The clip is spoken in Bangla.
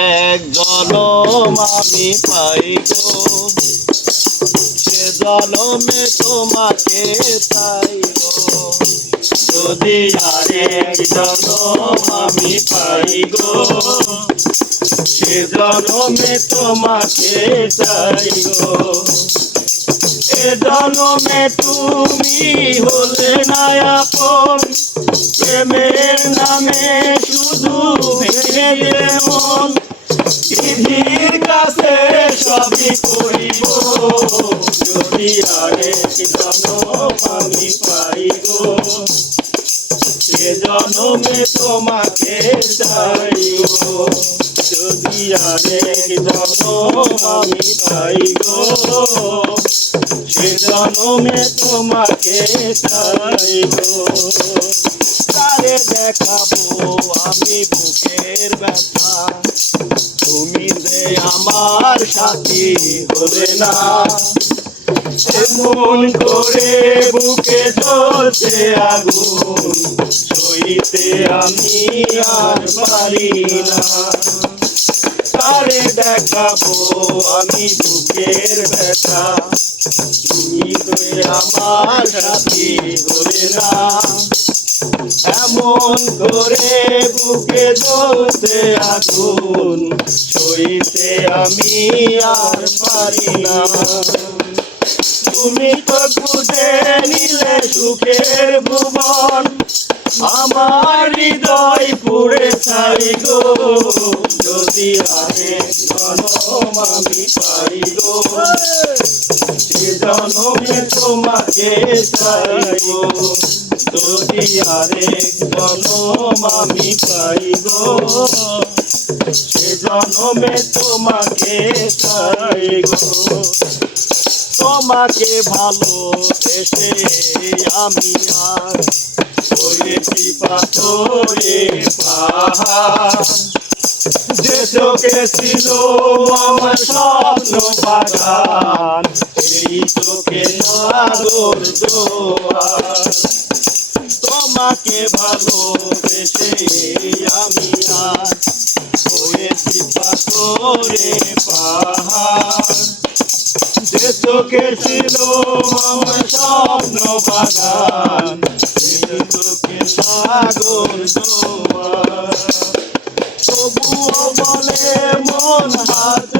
এক জনম আমি পাই গো সে জনমে তোমাকে চাই গো যদি আরেক জনম আমি পাই গো সে জনমে তোমাকে চাই গো এ জনমে তুমি হলে না আপন প্রেমের নামে শুধু মন। করিব যদি আরেক জনম আমি পাই গো সে জনমে তোমাকে চাই গো যদি আরেক জনম আমি পাই গো সে জনমে তোমাকে চাই গো তারে দেখাবো আমি বুকের ব্যথা তুমি আমার সাথী হলে না। এমন করে বুকে জ্বলছে আগুন, সইতে আমি আর পারি না। তারে দেখাবো আমি বুকের ব্যথা। তুমি তো আমার সাথী হলে না। এমন করে বুকে জ্বলছে আগুন, সইতে আমি আর পারি না। তুমি তো খুঁজে নিলে সুখের ভুবন, আমার হৃদয় পুড়ে ছাই গো। যদি আরেক জনম আমি পাই গো জনমে তোমাকে চাই যদি আরেক জনম আমি পাই গো। সে জনমে তোমাকে চাই গো। তোমাকে ভালো এসে আমি আর হয়েছি পাথরে পাহাড়। যে চোখে ছিল আমার স্বপ্ন বাগান, এই চোখে নাগর জোয়ার তোমাকে ভালোবেসে আমি আর হয়েছি পাথরে পাহাড়। যে চোখে ছিল আমার স্বপ্ন বাগান চোখে সাগর তোমার তবুও বলে মন হাত